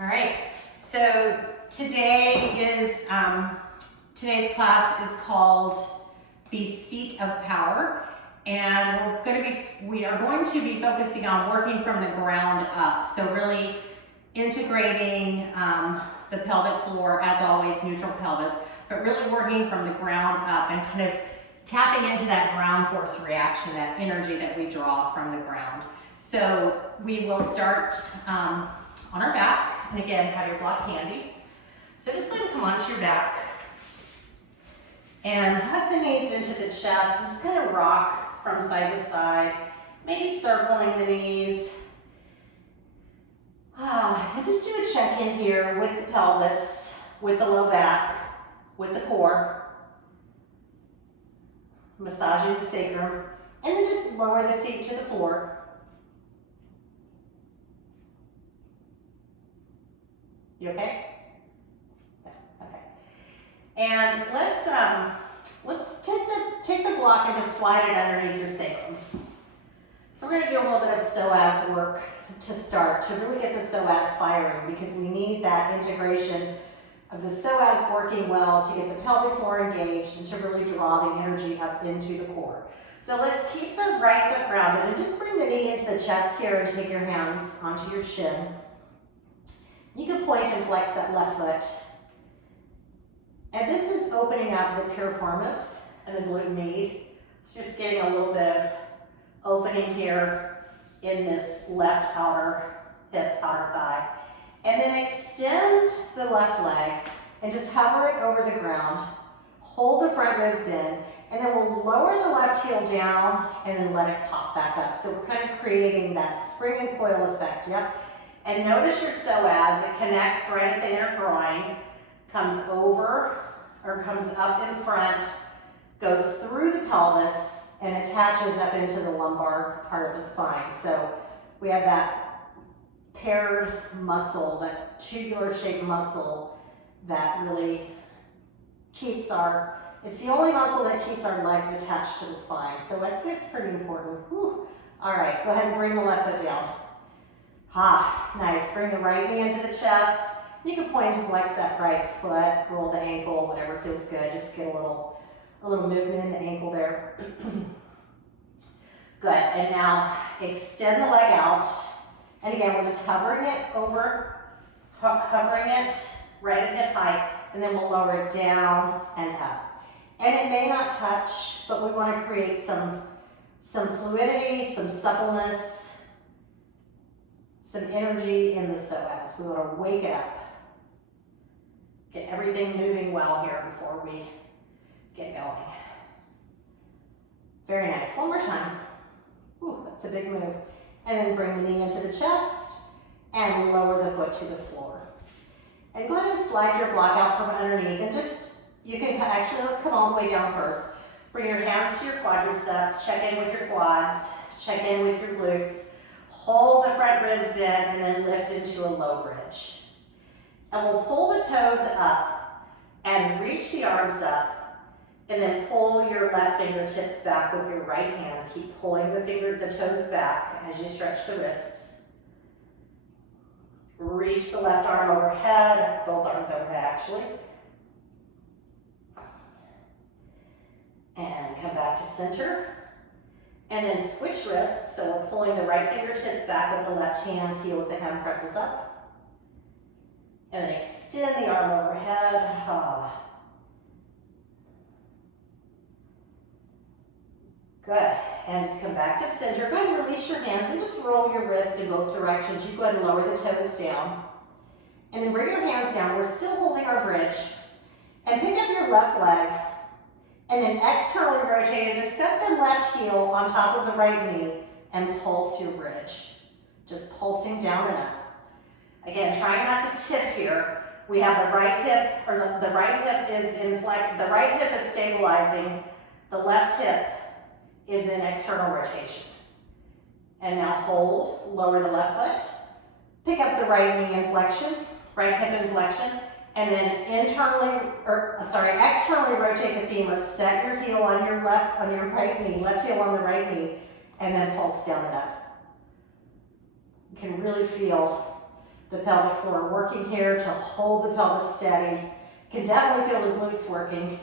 All right, so today's class is called the Seat of Power, and we are going to be focusing on working from the ground up. So really integrating the pelvic floor, as always, neutral pelvis, but really working from the ground up and kind of tapping into that ground force reaction, that energy that we draw from the ground. So we will start on our back, and again, have your block handy. So just going to come onto your back and hug the knees into the chest. Just kind of rock from side to side, maybe circling the knees. And just do a check-in here with the pelvis, with the low back, with the core. Massaging the sacrum, and then just lower the feet to the floor. You okay? Yeah, okay. And let's take the block and just slide it underneath your sacrum. So we're going to do a little bit of psoas work to start, to really get the psoas firing, because we need that integration of the psoas working well to get the pelvic floor engaged and to really draw the energy up into the core. So let's keep the right foot grounded and just bring the knee into the chest here and take your hands onto your shin. You can point and flex that left foot. And this is opening up the piriformis and the glute med. So just getting a little bit of opening here in this left outer hip, outer thigh. And then extend the left leg and just hover it over the ground. Hold the front ribs in, and then we'll lower the left heel down and then let it pop back up. So we're kind of creating that spring and coil effect, yep. And notice your psoas, it connects right at the inner groin, comes over or comes up in front, goes through the pelvis and attaches up into the lumbar part of the spine. So we have that paired muscle, that tubular shaped muscle that really keeps it's the only muscle that keeps our legs attached to the spine. So it's pretty important. Whew. All right, go ahead and bring the left foot down. Nice. Bring the right knee into the chest. You can point and flex that right foot, roll the ankle, whatever feels good. Just get a little movement in the ankle there. Good. And now extend the leg out. And again, we're just hovering it right at hip height, and then we'll lower it down and up. And it may not touch, but we want to create some fluidity, some suppleness, some energy in the psoas. We want to wake it up. Get everything moving well here before we get going. Very nice. One more time. Ooh, that's a big move. And then bring the knee into the chest and lower the foot to the floor. And go ahead and slide your block out from underneath, and let's come all the way down first. Bring your hands to your quadriceps, check in with your quads, check in with your glutes. Hold the front ribs in and then lift into a low bridge. And we'll pull the toes up and reach the arms up, and then pull your left fingertips back with your right hand. Keep pulling the toes back as you stretch the wrists. Reach the left arm overhead, both arms overhead actually. And come back to center. And then switch wrists, so we're pulling the right fingertips back with the left hand, heel of the hand presses up. And then extend the arm overhead. Good. And just come back to center. Go ahead and release your hands and just roll your wrists in both directions. You go ahead and lower the toes down. And then bring your hands down. We're still holding our bridge. And pick up your left leg. And then externally rotate it. Just set the left heel on top of the right knee and pulse your bridge. Just pulsing down and up. Again, trying not to tip here. We have the right hip, or the right hip is the right hip is stabilizing. The left hip is in external rotation. And now hold, lower the left foot. Pick up the right knee inflection, right hip inflection. And then externally rotate the femur. Set your heel on your right knee, left heel on the right knee, and then pulse down and up. You can really feel the pelvic floor working here to hold the pelvis steady. You can definitely feel the glutes working.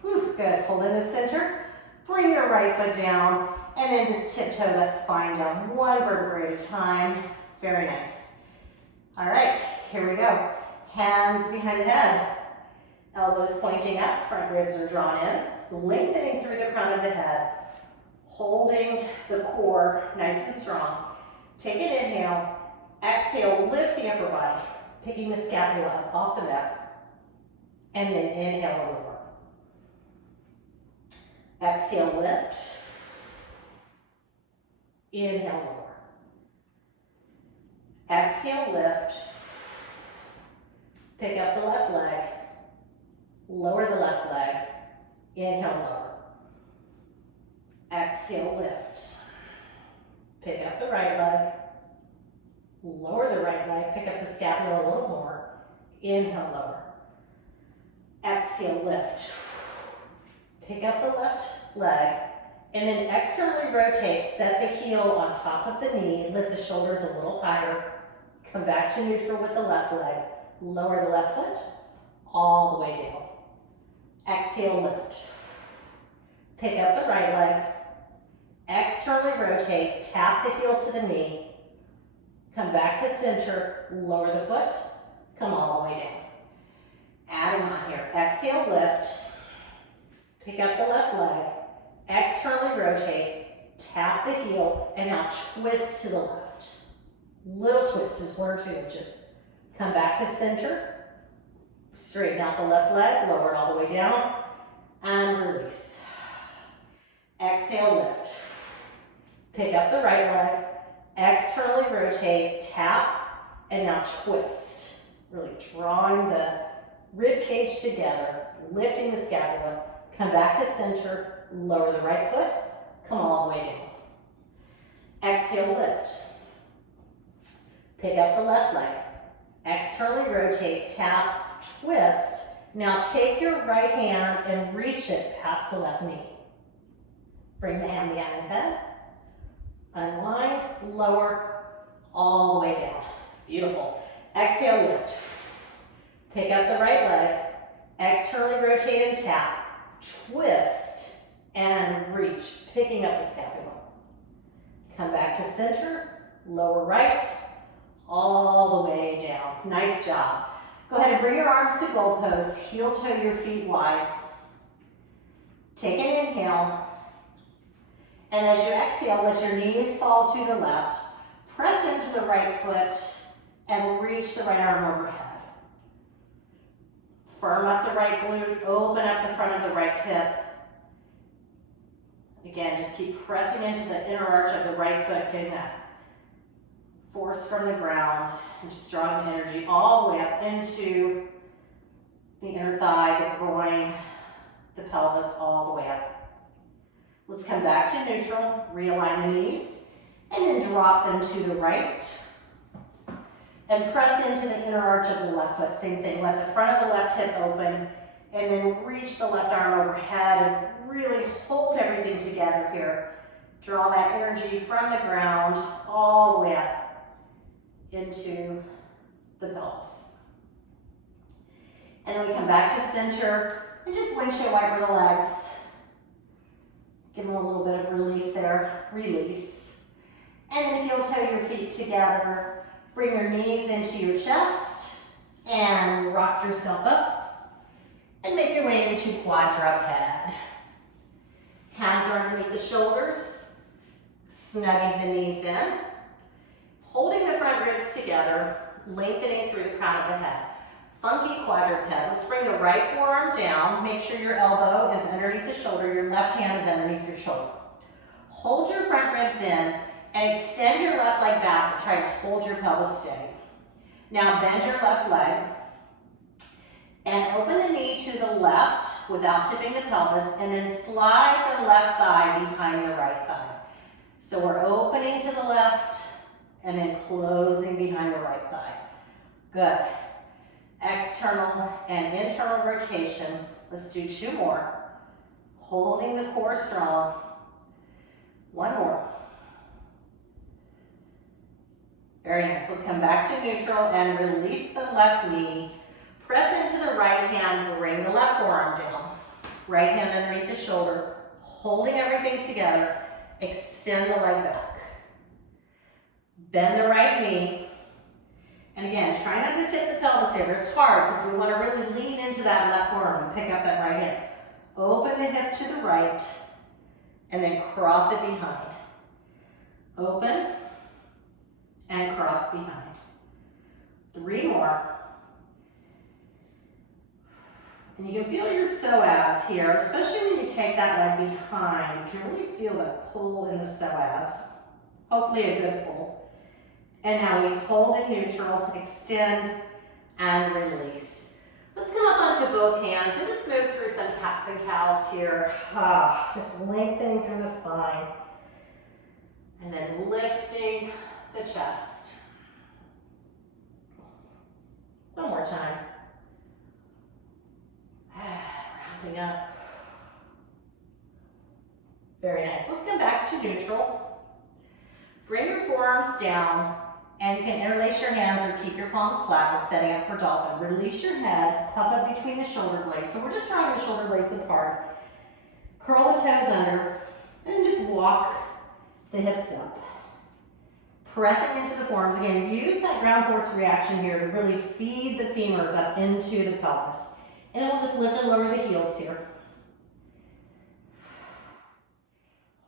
Whew, good. Hold in the center. Bring your right foot down and then just tiptoe that spine down one vertebrae at a time. Very nice. All right, here we go. Hands behind the head. Elbows pointing up, front ribs are drawn in, lengthening through the crown of the head, holding the core nice and strong. Take an inhale, exhale, lift the upper body, picking the scapula up off the mat, and then inhale a lower. Exhale, lift. Inhale, lower. Exhale, lift. Pick up the left leg. Lower the left leg. Inhale, lower. Exhale, lift. Pick up the right leg. Lower the right leg. Pick up the scapula a little more. Inhale, lower. Exhale, lift. Pick up the left leg. And then externally rotate. Set the heel on top of the knee. Lift the shoulders a little higher. Come back to neutral with the left leg. Lower the left foot all the way down. Exhale, lift. Pick up the right leg. Externally rotate. Tap the heel to the knee. Come back to center. Lower the foot. Come all the way down. Adding on here. Exhale, lift. Pick up the left leg. Externally rotate. Tap the heel. And now twist to the left. Little twist, just 1 or 2 inches. Come back to center. Straighten out the left leg, lower it all the way down, and release. Exhale, lift. Pick up the right leg, externally rotate, tap, and now twist. Really drawing the rib cage together, lifting the scapula, come back to center, lower the right foot, come all the way down. Exhale, lift. Pick up the left leg, externally rotate, tap, twist. Now take your right hand and reach it past the left knee. Bring the hand behind the head. Unwind, lower, all the way down. Beautiful. Exhale, lift. Pick up the right leg. Externally rotate and tap. Twist and reach, picking up the scapula. Come back to center. Lower right, all the way down. Nice job. Go ahead and bring your arms to goal pose. Heel toe your feet wide. Take an inhale. And as you exhale, let your knees fall to the left. Press into the right foot and reach the right arm overhead. Firm up the right glute. Open up the front of the right hip. Again, just keep pressing into the inner arch of the right foot, getting that force from the ground, and just drawing the energy all the way up into the inner thigh, the groin, the pelvis, all the way up. Let's come back to neutral, realign the knees, and then drop them to the right. And press into the inner arch of the left foot, same thing. Let the front of the left hip open, and then reach the left arm overhead, and really hold everything together here. Draw that energy from the ground all the way up into the pelvis. And then we come back to center and just windshield wiper the legs. Give them a little bit of relief there. Release. And then heel toe your feet together. Bring your knees into your chest and rock yourself up. And make your way into quadruped. Hands are underneath the shoulders. Snugging the knees in. Holding the front ribs together, lengthening through the crown of the head. Funky quadruped. Let's bring the right forearm down. Make sure your elbow is underneath the shoulder. Your left hand is underneath your shoulder. Hold your front ribs in and extend your left leg back, but try to hold your pelvis steady. Now bend your left leg and open the knee to the left without tipping the pelvis, and then slide the left thigh behind the right thigh. So we're opening to the left and then closing behind the right thigh. Good. External and internal rotation. Let's do 2 more. Holding the core strong. 1 more. Very nice. Let's come back to neutral and release the left knee. Press into the right hand, bring the left forearm down. Right hand underneath the shoulder, holding everything together. Extend the leg back. Bend the right knee. And again, try not to tip the pelvis here. It's hard because we want to really lean into that left forearm and pick up that right hip. Open the hip to the right and then cross it behind. Open and cross behind. 3 more. And you can feel your psoas here, especially when you take that leg behind. You can really feel that pull in the psoas. Hopefully a good pull. And now we hold in neutral, extend, and release. Let's come up onto both hands and just move through some cats and cows here. Just lengthening through the spine. And then lifting the chest. One more time. Rounding up. Very nice. Let's come back to neutral. Bring your forearms down, and you can interlace your hands or keep your palms flat. We're setting up for dolphin. Release your head, puff up between the shoulder blades. So we're just drawing the shoulder blades apart. Curl the toes under, and just walk the hips up. Pressing into the forearms. Again, use that ground force reaction here to really feed the femurs up into the pelvis. And then we'll just lift and lower the heels here.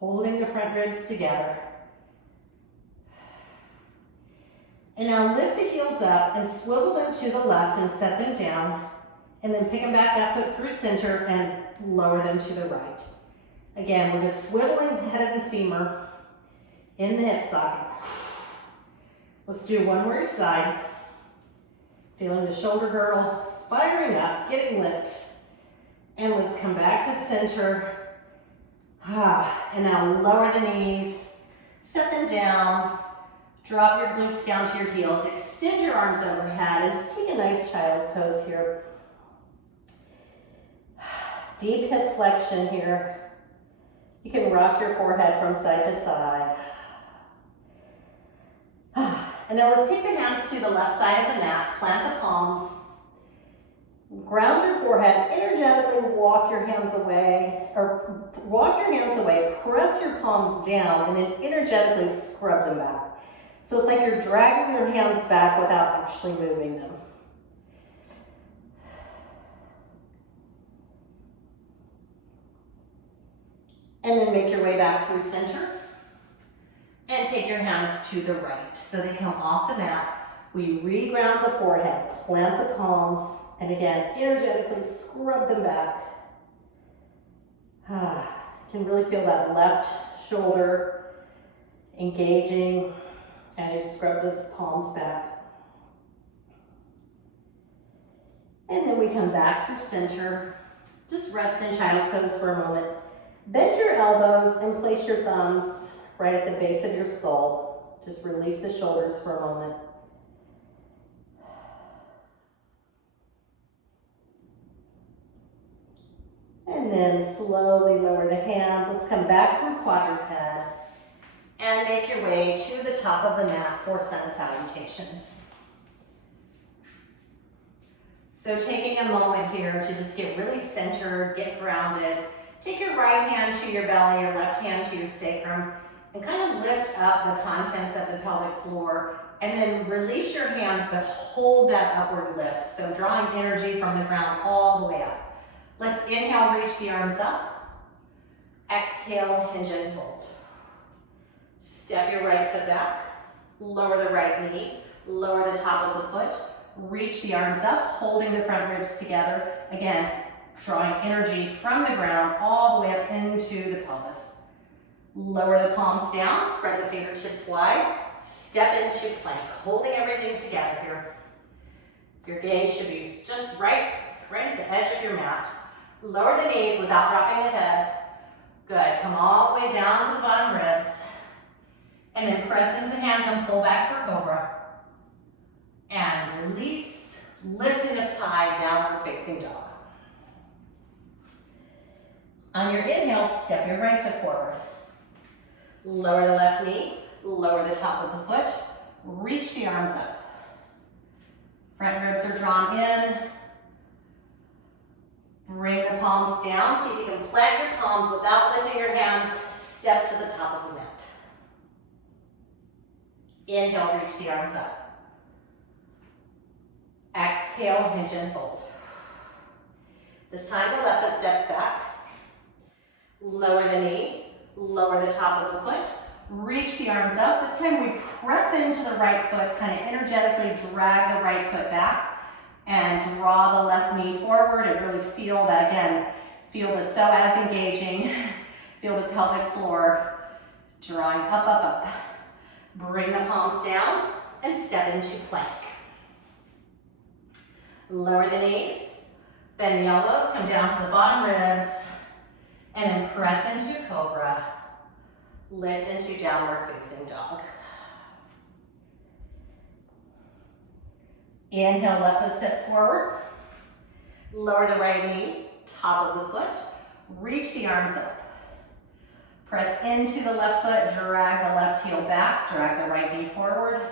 Holding the front ribs together. And now lift the heels up and swivel them to the left and set them down. And then pick them back up, put through center and lower them to the right. Again, we're just swiveling the head of the femur in the hip socket. Let's do one more each side. Feeling the shoulder girdle firing up, getting lift. And let's come back to center. And now lower the knees, set them down, drop your glutes down to your heels, extend your arms overhead, and just take a nice child's pose here. Deep hip flexion here. You can rock your forehead from side to side. And now let's take the hands to the left side of the mat, plant the palms, ground your forehead, energetically walk your hands away, press your palms down, and then energetically scrub them back. So it's like you're dragging your hands back without actually moving them. And then make your way back through center. And take your hands to the right. So they come off the mat. We reground the forehead, plant the palms, and again, energetically scrub them back. You can really feel that left shoulder engaging as you scrub those palms back. And then we come back through center. Just rest in child's pose for a moment. Bend your elbows and place your thumbs right at the base of your skull. Just release the shoulders for a moment. And then slowly lower the hands. Let's come back through quadruped and make your way to the top of the mat for sun salutations. So taking a moment here to just get really centered, get grounded. Take your right hand to your belly, your left hand to your sacrum, and kind of lift up the contents of the pelvic floor, and then release your hands, but hold that upward lift. So drawing energy from the ground all the way up. Let's inhale, reach the arms up. Exhale, hinge and fold. Step your right foot back. Lower the right knee. Lower the top of the foot. Reach the arms up, holding the front ribs together. Again, drawing energy from the ground all the way up into the pelvis. Lower the palms down, spread the fingertips wide, step into plank, holding everything together here. Your gaze should be just right at the edge of your mat. Lower the knees without dropping the head. Good, come all the way down to the bottom ribs. And then press into the hands and pull back for cobra. And release, lift the hips high, downward facing dog. On your inhale, step your right foot forward. Lower the left knee, lower the top of the foot, reach the arms up. Front ribs are drawn in. Bring the palms down. See if you can plant your palms without lifting your hands. Step to the top of the mat. Inhale, reach the arms up. Exhale, hinge and fold. This time the left foot steps back. Lower the knee, lower the top of the foot. Reach the arms up. This time we press into the right foot, kind of energetically drag the right foot back and draw the left knee forward and really feel that again. Feel the psoas engaging, feel the pelvic floor drawing up, up, up. Bring the palms down and step into plank. Lower the knees, bend the elbows, come down to the bottom ribs, and then press into cobra. Lift into downward facing dog. Inhale, left foot steps forward. Lower the right knee, top of the foot. Reach the arms up. Press into the left foot, drag the left heel back, drag the right knee forward.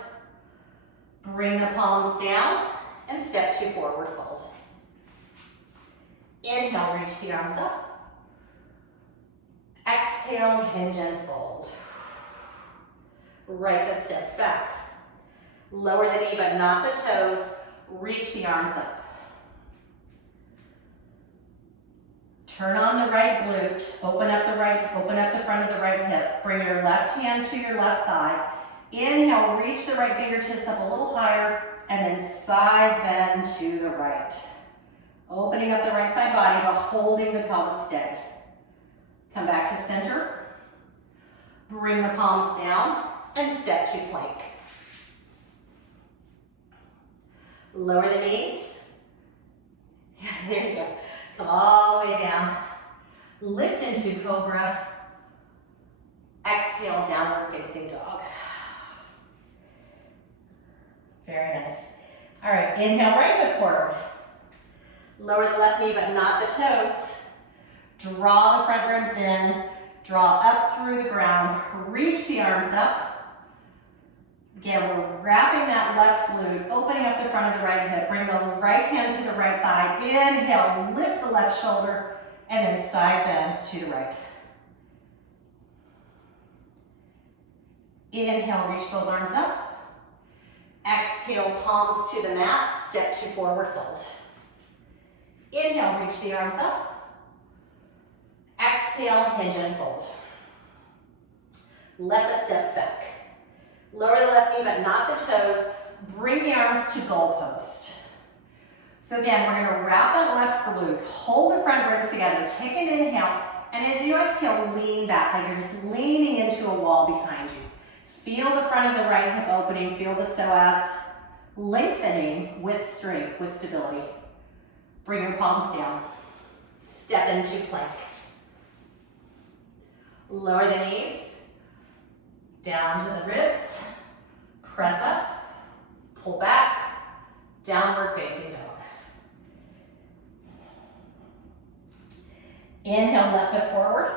Bring the palms down and step to forward fold. Inhale, reach the arms up. Exhale, hinge and fold. Right foot steps back. Lower the knee but not the toes. Reach the arms up. Turn on the right glute. Open up the front of the right hip. Bring your left hand to your left thigh. Inhale, reach the right fingertips up a little higher and then side bend to the right. Opening up the right side body but holding the pelvis steady. Come back to center. Bring the palms down and step to plank. Lower the knees. Yeah, there you go. Come all the way down. Lift into cobra. Exhale, downward facing dog. Very nice. All right, inhale, right foot forward. Lower the left knee, but not the toes. Draw the front ribs in. Draw up through the ground. Reach the arms up. Again, we're wrapping that left glute, opening up the front of the right hip. Bring the right hand to the right thigh. Inhale, lift the left shoulder, and then side bend to the right. Inhale, reach both arms up. Exhale, palms to the mat, step to forward fold. Inhale, reach the arms up. Exhale, hinge and fold. Left foot steps back. Lower the left knee, but not the toes. Bring the arms to goal post. So again, we're gonna wrap that left glute, hold the front ribs together, take an inhale, and as you exhale, lean back, like you're just leaning into a wall behind you. Feel the front of the right hip opening, feel the psoas lengthening with strength, with stability. Bring your palms down. Step into plank. Lower the knees, down to the ribs, press up, pull back, downward facing dog. Inhale, left foot forward.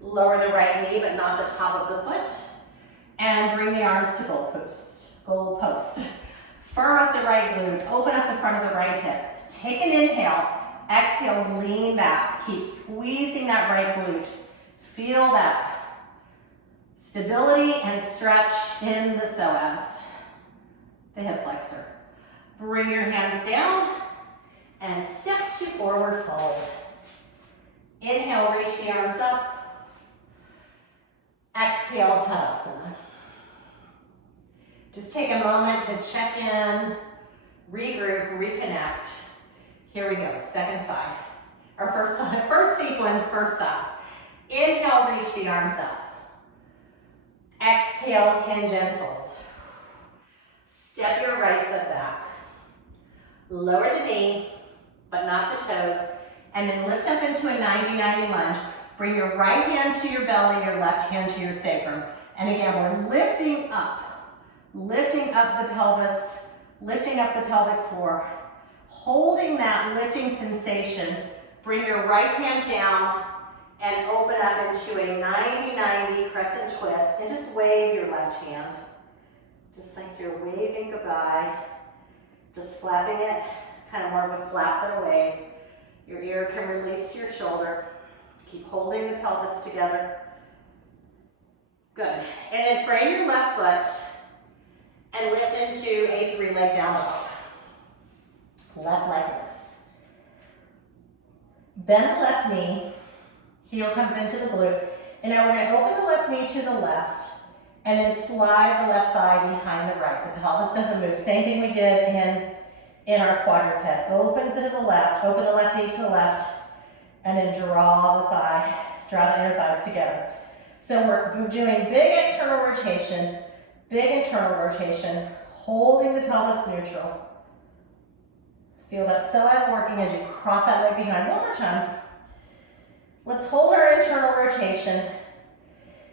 Lower the right knee, but not the top of the foot. And bring the arms to goal post. Firm up the right glute, open up the front of the right hip. Take an inhale, exhale, lean back. Keep squeezing that right glute. Feel that stability and stretch in the psoas, the hip flexor. Bring your hands down and step to forward fold. Inhale, reach the arms up. Exhale, Tadasana. Just take a moment to check in, regroup, reconnect. Here we go, second side. Our first sequence, first side. Inhale, reach the arms up. Exhale, hinge and fold. Step your right foot back. Lower the knee, but not the toes, and then lift up into a 90-90 lunge. Bring your right hand to your belly, your left hand to your sacrum. And again, we're lifting up the pelvis, lifting up the pelvic floor, holding that lifting sensation. Bring your right hand down and open up into a 90-90 crescent twist, and just wave your left hand. Just like you're waving goodbye, just flapping it, kind of more of a flap than a wave. Your ear can release to your shoulder. Keep holding the pelvis together. Good. And then frame your left foot and lift into a 3-leg down dog. Left leg lifts. Bend the left knee. Heel comes into the glute. And now we're going to open the left knee to the left and then slide the left thigh behind the right. The pelvis doesn't move. Same thing we did in our quadruped. Open to the left, open the left knee to the left, and then draw the inner thighs together. So we're doing big external rotation, big internal rotation, holding the pelvis neutral. Feel that psoas working as you cross that leg behind. One more time. Let's hold our internal rotation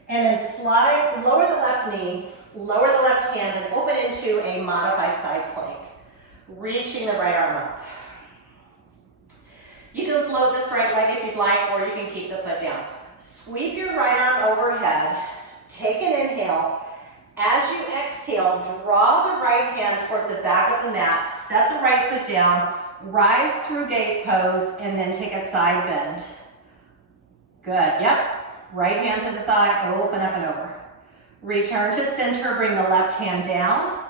and then slide, lower the left knee, lower the left hand, and open into a modified side plank, reaching the right arm up. You can float this right leg if you'd like, or you can keep the foot down. Sweep your right arm overhead, take an inhale. As you exhale, draw the right hand towards the back of the mat, set the right foot down, rise through gate pose, and then take a side bend. Good, yep. Right hand to the thigh, open up and over. Return to center, bring the left hand down,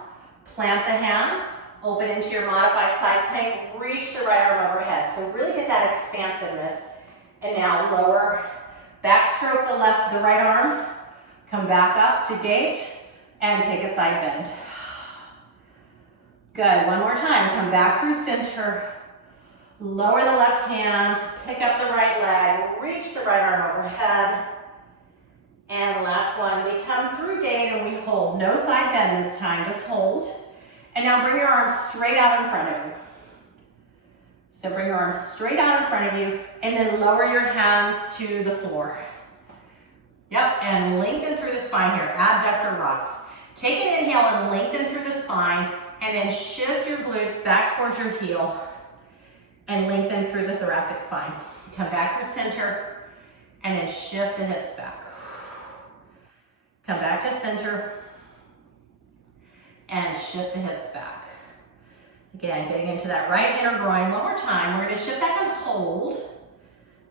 plant the hand, open into your modified side plank, reach the right arm overhead. So really get that expansiveness. And now lower, backstroke the right arm, come back up to gate, and take a side bend. Good, one more time, come back through center, lower the left hand, pick up the right leg, reach the right arm overhead, and last one, we come through gate and we hold. No side bend this time, just hold. And now bring your arms straight out in front of you. So bring your arms straight out in front of you and then lower your hands to the floor. Yep, and lengthen through the spine here, adductor rocks. Take an inhale and lengthen through the spine and then shift your glutes back towards your heel and lengthen through the thoracic spine. Come back through center and then shift the hips back. Come back to center and shift the hips back. Again, getting into that right inner groin. One more time, we're gonna shift back and hold.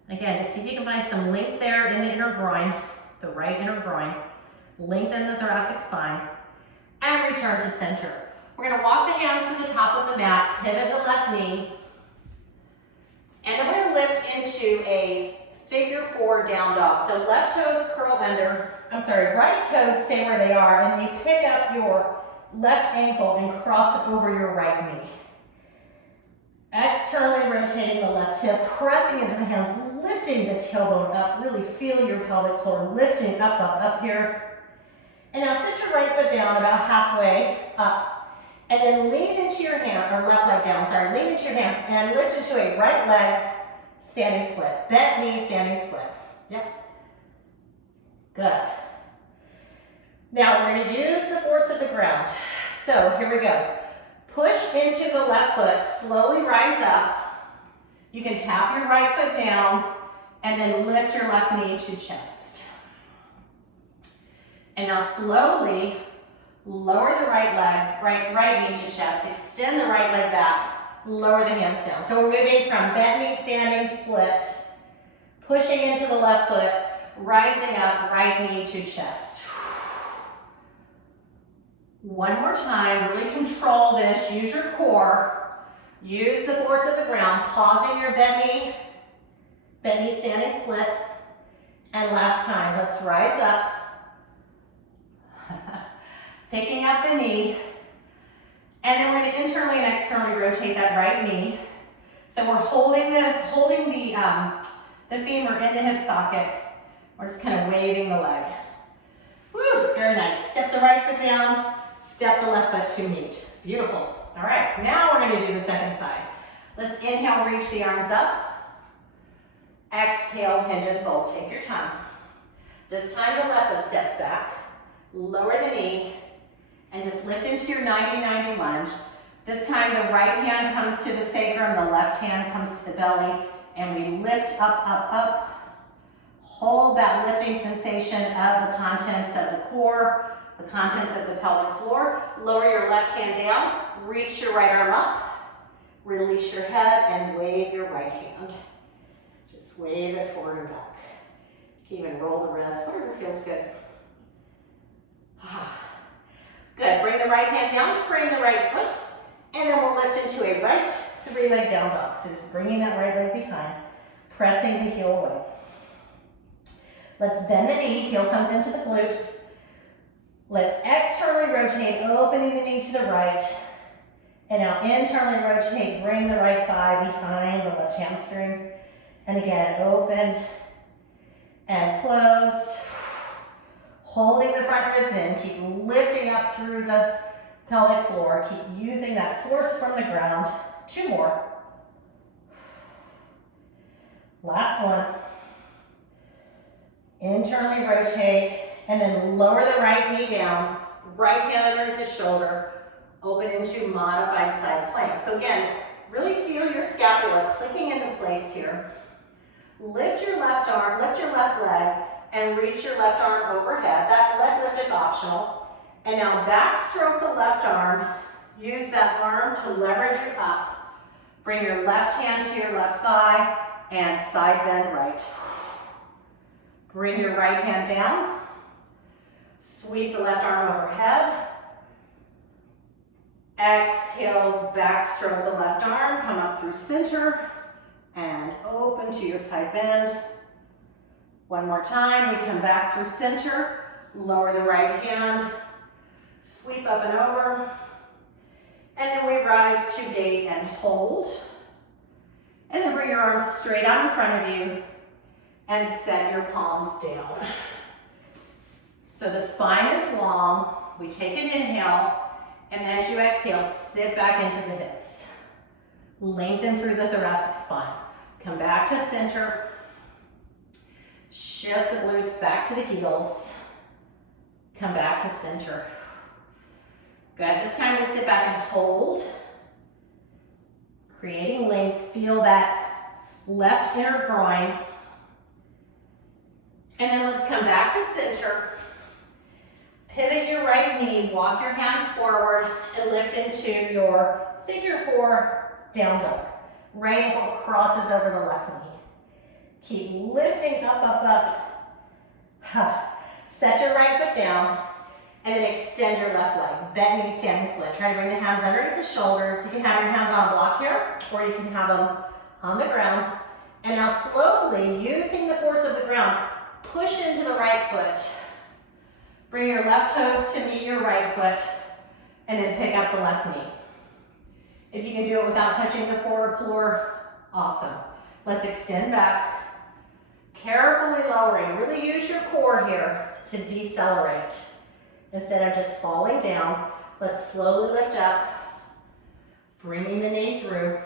Again, to see if you can find some length there in the inner groin, the right inner groin. Lengthen the thoracic spine and return to center. We're gonna walk the hands to the top of the mat, pivot the left knee, and then we're gonna lift into a figure 4 down dog. So left toes curl under, right toes stay where they are, and then you pick up your left ankle and cross it over your right knee. Externally rotating the left hip, pressing into the hands, lifting the tailbone up. Really feel your pelvic floor lifting up here. And now sit your right foot down about halfway up. And then lean into your hand, or left leg down, lean into your hands and lift into a right leg standing split. Bent knee, standing split. Yep. Good. Now we're going to use the force of the ground. So here we go. Push into the left foot, slowly rise up. You can tap your right foot down and then lift your left knee to chest. And now slowly lower the right leg, right knee to chest. Extend the right leg back, lower the hands down. So we're moving from bent knee, standing split, pushing into the left foot, rising up, right knee to chest. One more time, really control this, use your core, use the force of the ground, pausing your bent knee standing split, and last time, let's rise up, picking up the knee, and then we're going to internally and externally rotate that right knee. So we're holding the femur in the hip socket, we're just kind of waving the leg. Woo, very nice, step the right foot down, step the left foot to meet. Beautiful. All right, now we're going to do the second side. Let's inhale, reach the arms up. Exhale, hinge and fold. Take your time. This time the left foot steps back. Lower the knee and just lift into your 90-90 lunge. This time the right hand comes to the sacrum, the left hand comes to the belly, and we lift up, up, up. Hold that lifting sensation of the contents of the core, the contents of the pelvic floor. Lower your left hand down, reach your right arm up, release your head, and wave your right hand. Just wave it forward and back. You can even roll the wrist, whatever feels good. Good, bring the right hand down, frame the right foot, and then we'll lift into a right three-leg down dog. So just bringing that right leg behind, pressing the heel away. Let's bend the knee, heel comes into the glutes. Let's externally rotate, opening the knee to the right. And now internally rotate, bring the right thigh behind the left hamstring. And again, open and close. Holding the front ribs in, keep lifting up through the pelvic floor. Keep using that force from the ground. 2 more. Last one. Internally rotate, and then lower the right knee down, right hand underneath the shoulder, open into modified side plank. So again, really feel your scapula clicking into place here. Lift your left arm, lift your left leg, and reach your left arm overhead. That leg lift is optional. And now backstroke the left arm. Use that arm to leverage you up. Bring your left hand to your left thigh and side bend right. Bring your right hand down. Sweep the left arm overhead. Exhale, backstroke the left arm. Come up through center and open to your side bend. One more time, we come back through center. Lower the right hand. Sweep up and over. And then we rise to gate and hold. And then bring your arms straight out in front of you and set your palms down. So the spine is long. We take an inhale, and then as you exhale, sit back into the hips. Lengthen through the thoracic spine. Come back to center. Shift the glutes back to the heels. Come back to center. Good, this time we sit back and hold. Creating length, feel that left inner groin. And then let's come back to center. Pivot your right knee, walk your hands forward, and lift into your figure 4 down dog. Right ankle crosses over the left knee. Keep lifting up, up, up. Set your right foot down, and then extend your left leg. Bent knee, standing split. Try to bring the hands underneath the shoulders. You can have your hands on a block here, or you can have them on the ground. And now slowly, using the force of the ground, push into the right foot. Bring your left toes to meet your right foot, and then pick up the left knee. If you can do it without touching the forward floor, awesome. Let's extend back. Carefully lowering. Really use your core here to decelerate. Instead of just falling down, let's slowly lift up, bringing the knee through.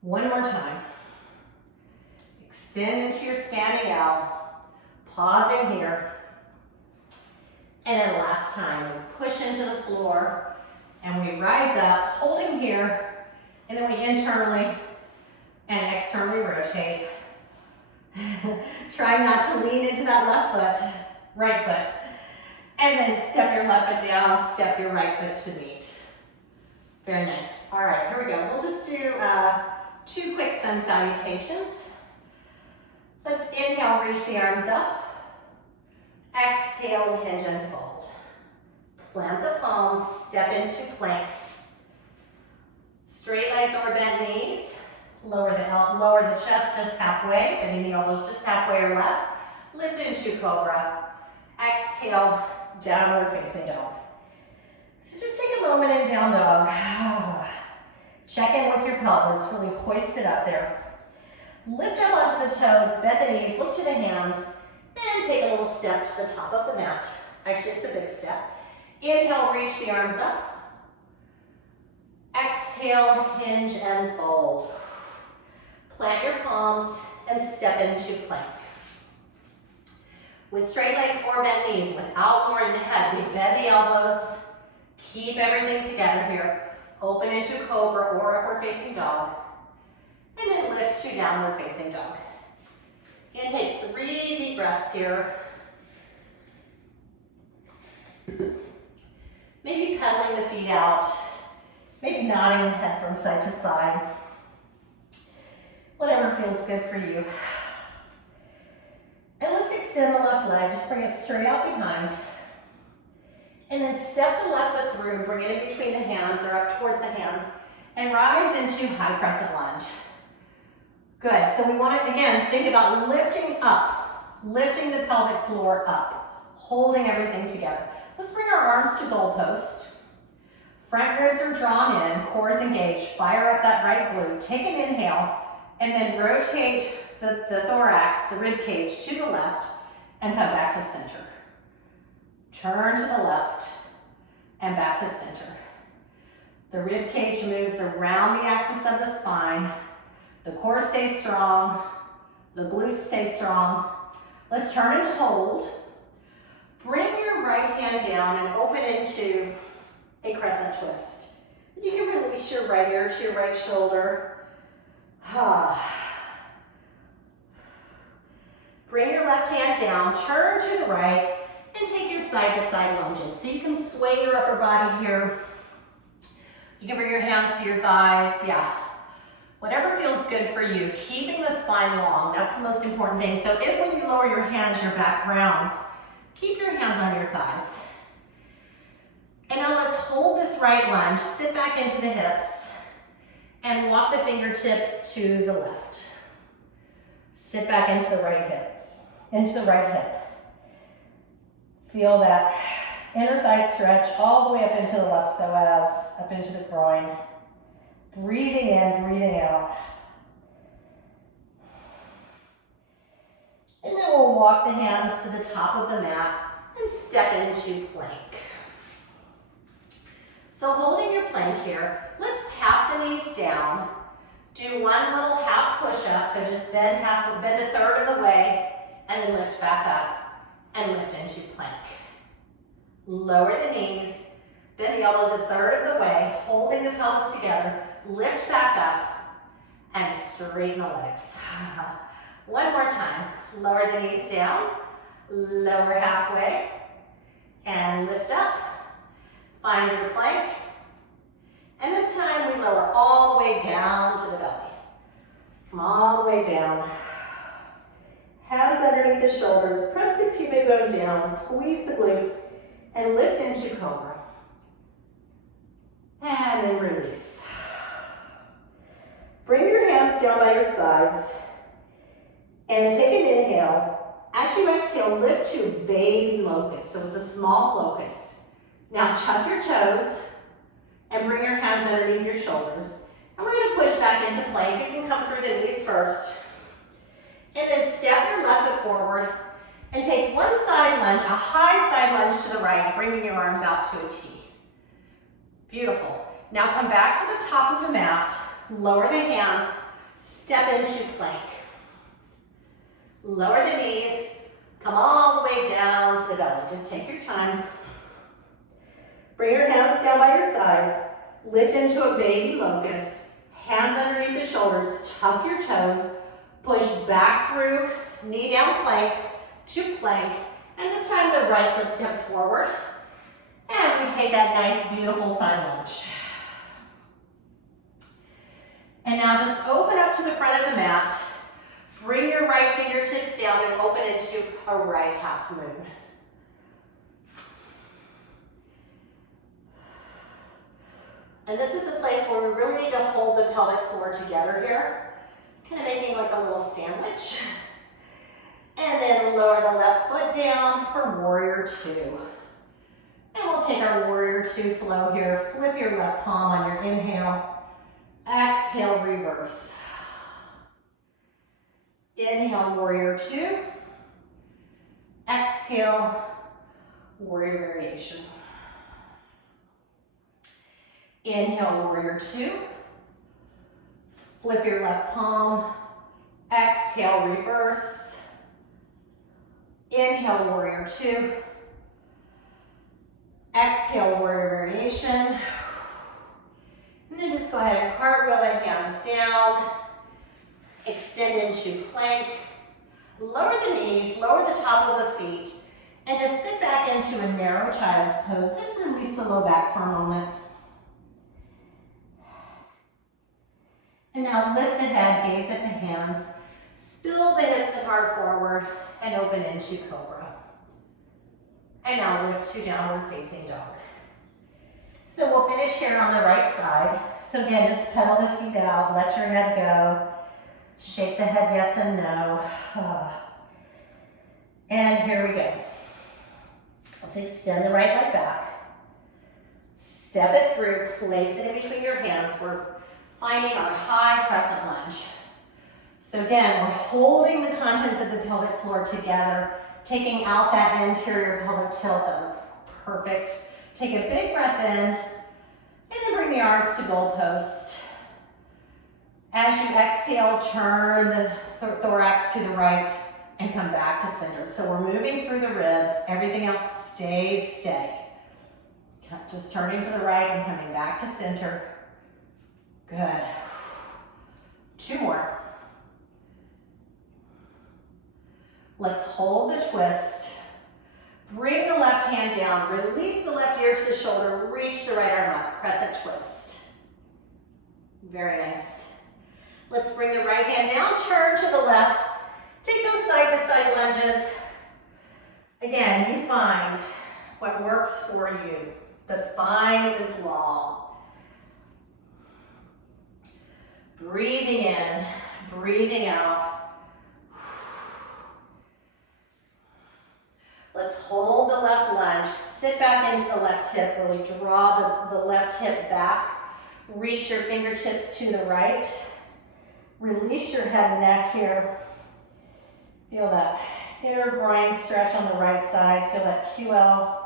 One more time. Extend into your standing L. Pausing here. And then last time, we push into the floor and we rise up, holding here, and then we internally and externally rotate. Try not to lean into that left foot, right foot. And then step your left foot down, step your right foot to meet. Very nice. All right, here we go. We'll just do 2 quick sun salutations. Let's inhale, reach the arms up. Exhale, hinge and fold. Plant the palms, step into plank. Straight legs over bent knees. Lower the chest just halfway, bending the elbows just halfway or less. Lift into cobra. Exhale, downward facing dog. So just take a moment in down dog. Check in with your pelvis, really hoist it up there. Lift up onto the toes, bend the knees, look to the hands, then take a little step to the top of the mat. Actually, it's a big step. Inhale, reach the arms up. Exhale, hinge and fold. Plant your palms and step into plank. With straight legs or bent knees, without lowering the head, we bend the elbows, keep everything together here. Open into cobra or upward facing dog. And then lift to downward facing dog. And take 3 deep breaths here. Maybe pedaling the feet out, maybe nodding the head from side to side. Whatever feels good for you. And let's extend the left leg, just bring it straight out behind. And then step the left foot through, bring it in between the hands or up towards the hands, and rise into high crescent lunge. Good, so we want to, again, think about lifting up, lifting the pelvic floor up, holding everything together. Let's bring our arms to goalpost. Front ribs are drawn in, core is engaged. Fire up that right glute. Take an inhale, and then rotate the thorax, the rib cage, to the left, and come back to center. Turn to the left, and back to center. The rib cage moves around the axis of the spine. The core stays strong. The glutes stay strong. Let's turn and hold. Bring your right hand down and open into a crescent twist. You can release your right ear to your right shoulder. Bring your left hand down, turn to the right, and take your side-to-side lunges. So you can sway your upper body here. You can bring your hands to your thighs, yeah. Whatever feels good for you, keeping the spine long, that's the most important thing. So if when you lower your hands, your back rounds, keep your hands on your thighs. And now let's hold this right lunge, sit back into the hips, and walk the fingertips to the left. Sit back into the right hips, into the right hip. Feel that inner thigh stretch all the way up into the left psoas, up into the groin. Breathing in, breathing out. And then we'll walk the hands to the top of the mat and step into plank. So holding your plank here, let's tap the knees down. Do one little half push-up, so just bend a third of the way, and then lift back up and lift into plank. Lower the knees, bend the elbows a third of the way, holding the pelvis together. Lift back up and straighten the legs. One more time. Lower the knees down, lower halfway, and lift up. Find your plank. And this time we lower all the way down to the belly. Come all the way down. Hands underneath the shoulders. Press the pubic bone down. Squeeze the glutes and lift into cobra. And then release. Bring your hands down by your sides and take an inhale. As you exhale, lift to baby locust. So it's a small locust. Now tuck your toes and bring your hands underneath your shoulders. And we're going to push back into plank. You can come through the knees first. And then step your left foot forward and take one side lunge, a high side lunge to the right, bringing your arms out to a T. Beautiful. Now come back to the top of the mat. Lower the hands, step into plank. Lower the knees, come all the way down to the belly. Just take your time. Bring your hands down by your sides, lift into a baby locust, hands underneath the shoulders, tuck your toes, push back through, knee down plank to plank, and this time the right foot steps forward, and we take that nice, beautiful side lunge. And now just open up to the front of the mat. Bring your right fingertips down and open into a right half moon. And this is a place where we really need to hold the pelvic floor together here. Kind of making like a little sandwich. And then lower the left foot down for warrior two. And we'll take our warrior two flow here. Flip your left palm on your inhale. Exhale, reverse. Inhale, warrior two. Exhale, warrior variation. Inhale, warrior two. Flip your left palm. Exhale, reverse. Inhale, warrior two. Exhale, warrior variation. And then just go ahead and cartwheel the hands down. Extend into plank. Lower the knees, lower the top of the feet. And just sit back into a narrow child's pose. Just release the low back for a moment. And now lift the head, gaze at the hands, spill the hips and heart forward, and open into cobra. And now lift to downward facing dog. So we'll finish here on the right side. So again, just pedal the feet out, let your head go, shake the head yes and no. And here we go. Let's extend the right leg back. Step it through, place it in between your hands. We're finding our high crescent lunge. So again, we're holding the contents of the pelvic floor together, taking out that anterior pelvic tilt that looks perfect. Take a big breath in, and then bring the arms to goal post. As you exhale, turn the thorax to the right and come back to center. So we're moving through the ribs. Everything else stays steady. Just turning to the right and coming back to center. Good. 2 more. Let's hold the twist. Bring the left hand down. Release the left ear to the shoulder. Reach the right arm up. Crescent twist. Very nice. Let's bring the right hand down. Turn to the left. Take those side-to-side lunges. Again, you find what works for you. The spine is long. Breathing in, breathing out. Let's hold the left lunge. Sit back into the left hip. Really draw the left hip back. Reach your fingertips to the right. Release your head and neck here. Feel that inner groin stretch on the right side. Feel that QL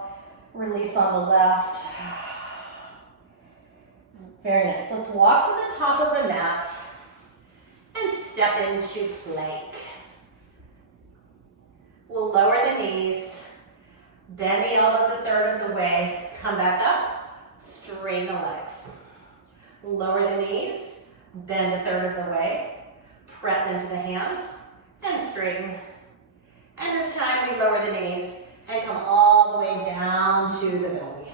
release on the left. Very nice. Let's walk to the top of the mat and step into plank. We'll lower the knees, bend the elbows a third of the way, come back up, straighten the legs. Lower the knees, bend a third of the way, press into the hands, and straighten. And this time we lower the knees and come all the way down to the belly.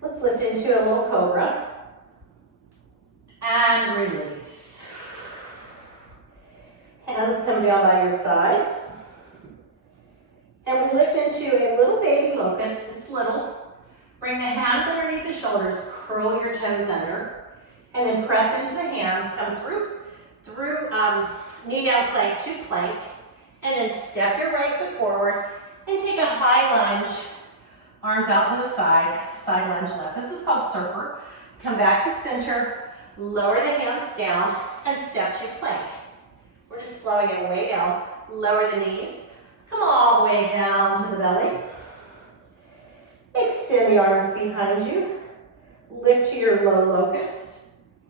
Let's lift into a little cobra and release. Hands come down by your sides. And we lift into a little baby locust. It's little. Bring the hands underneath the shoulders, curl your toes under, and then press into the hands. Come through knee down plank to plank, and then step your right foot forward and take a high lunge. Arms out to the side, side lunge left. This is called surfer. Come back to center, lower the hands down, and step to plank. We're just slowing it way down. Lower the knees, come all the way down to the belly. Extend the arms behind you. Lift to your low locust.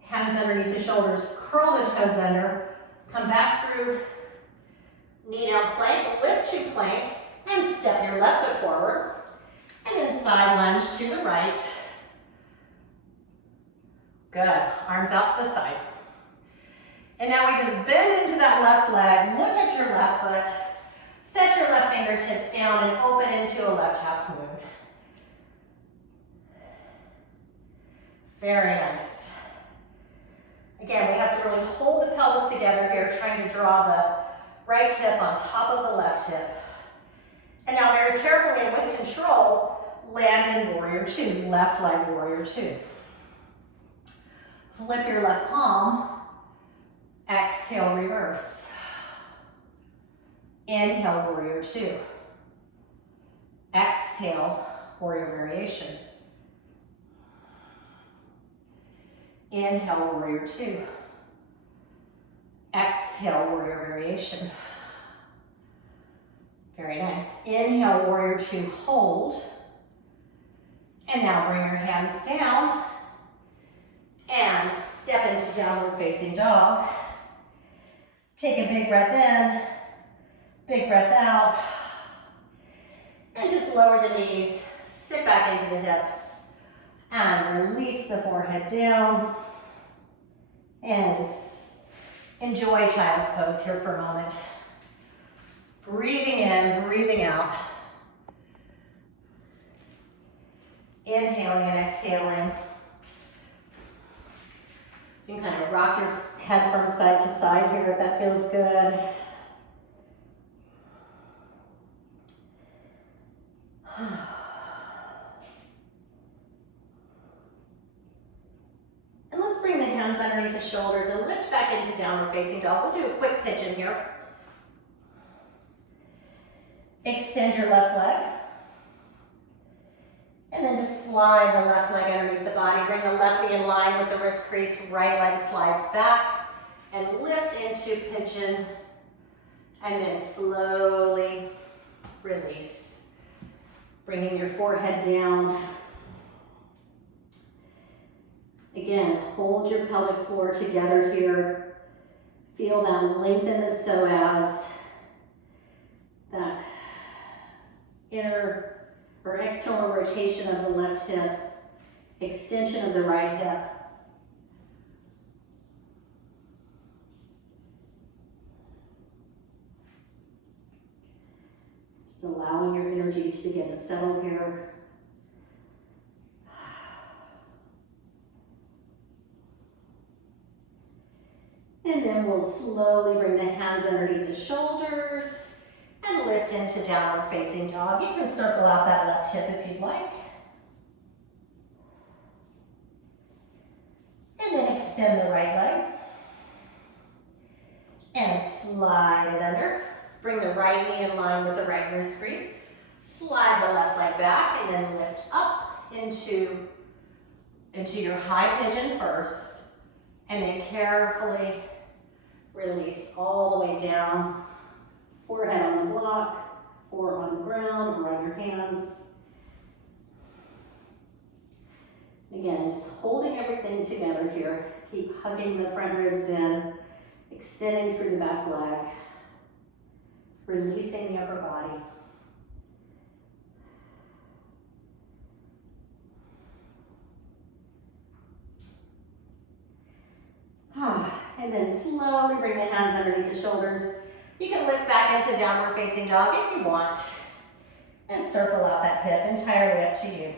Hands underneath the shoulders, curl the toes under. Come back through knee down plank, lift to plank, and step your left foot forward. And then side lunge to the right. Good. Arms out to the side. And now we just bend into that left leg. Look at your left foot. Set your left fingertips down and open into a left half moon. Very nice. Again, we have to really hold the pelvis together here, trying to draw the right hip on top of the left hip. And now very carefully and with control, land in warrior 2, left leg warrior 2. Flip your left palm, exhale, reverse. Inhale, warrior 2. Exhale, warrior variation. Inhale, warrior 2. Exhale, warrior variation. Very nice. Inhale, warrior 2, hold. And now bring your hands down and step into downward facing dog. Take a big breath in, big breath out. And just lower the knees, sit back into the hips. And release the forehead down. And just enjoy child's pose here for a moment. Breathing in, breathing out. Inhaling and exhaling. You can kind of rock your head from side to side here if that feels good. And let's bring the hands underneath the shoulders and lift back into downward facing dog. We'll do a quick pigeon here. Extend your left leg. And then just slide the left leg underneath the body. Bring the left knee in line with the wrist crease. Right leg slides back. And lift into pigeon. And then slowly release. Bringing your forehead down. Again, hold your pelvic floor together here. Feel that lengthen the psoas. That inner or external rotation of the left hip, extension of the right hip. Just allowing your energy to begin to settle here. And then we'll slowly bring the hands underneath the shoulders and lift into downward facing dog. You can circle out that left hip if you'd like. And then extend the right leg. And slide it under. Bring the right knee in line with the right wrist crease. Slide the left leg back and then lift up into your high pigeon first. And then carefully release all the way down. Forehead on the block, or on the ground, or on your hands. Again, just holding everything together here. Keep hugging the front ribs in, extending through the back leg, releasing the upper body. And then slowly bring the hands underneath the shoulders. You can lift back into downward facing dog if you want. And circle out that hip, entirely up to you.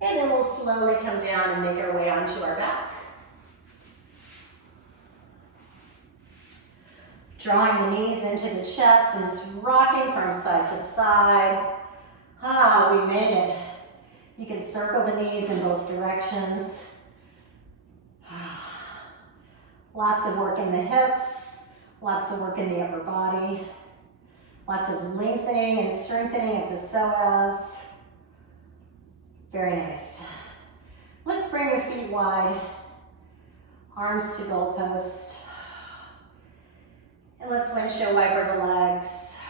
And then we'll slowly come down and make our way onto our back. Drawing the knees into the chest and just rocking from side to side. We made it. You can circle the knees in both directions. Lots of work in the hips, lots of work in the upper body, lots of lengthening and strengthening of the psoas. Very nice. Let's bring the feet wide, arms to goalpost. And let's windshield wiper the legs.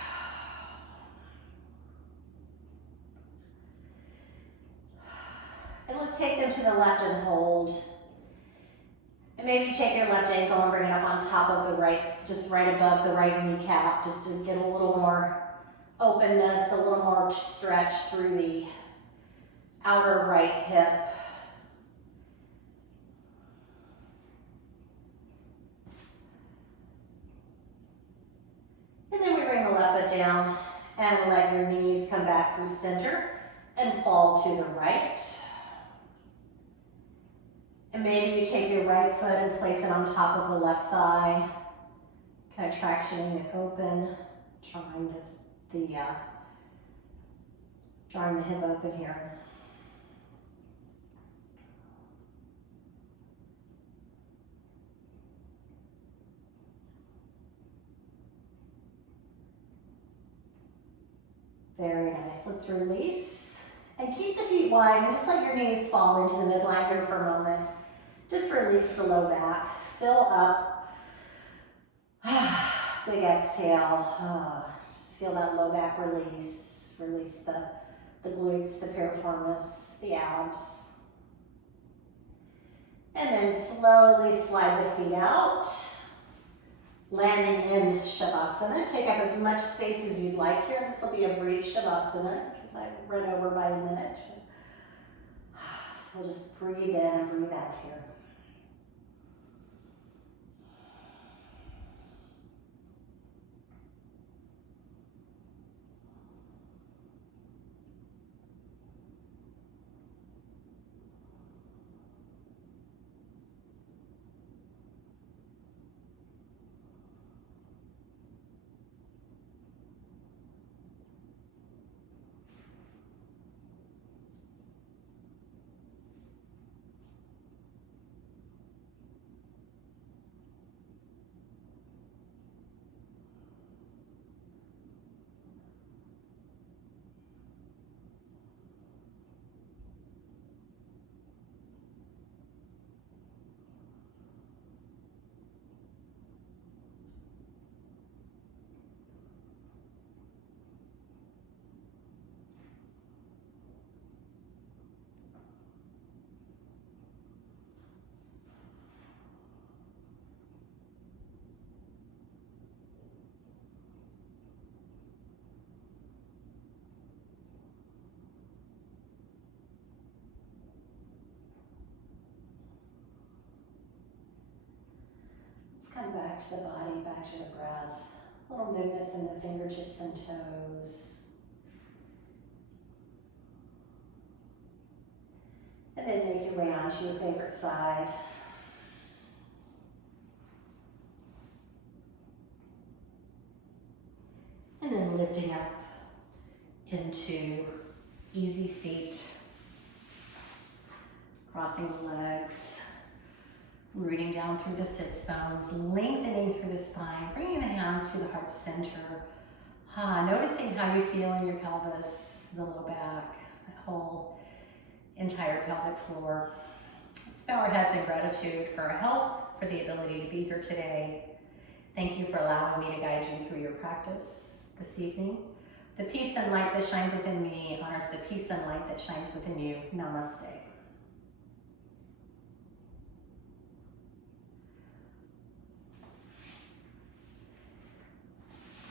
And let's take them to the left and hold. And maybe take your left ankle and bring it up on top of the right, just right above the right kneecap, just to get a little more openness, a little more stretch through the outer right hip. And then we bring the left foot down and let your knees come back through center and fall to the right. And maybe you take your right foot and place it on top of the left thigh, kind of tractioning it open, drawing the hip open here. Very nice. Let's release and keep the feet wide and just let your knees fall into the midline here for a moment. Just release the low back, fill up. Big exhale. Just feel that low back release. Release the glutes, the piriformis, the abs. And then slowly slide the feet out. Landing in Shavasana. Take up as much space as you'd like here. This will be a brief Shavasana because I've run over by a minute. So just breathe in and breathe out here. Just come back to the body, back to the breath. Little movements in the fingertips and toes. And then make your way onto your favorite side. And then lifting up into easy seat. Crossing the legs. Rooting down through the sits bones, lengthening through the spine, bringing the hands to the heart center. Noticing how you feel in your pelvis, the low back, that whole entire pelvic floor. Let's bow our heads in gratitude for our health, for the ability to be here today. Thank you for allowing me to guide you through your practice this evening. The peace and light that shines within me honors the peace and light that shines within you. Namaste.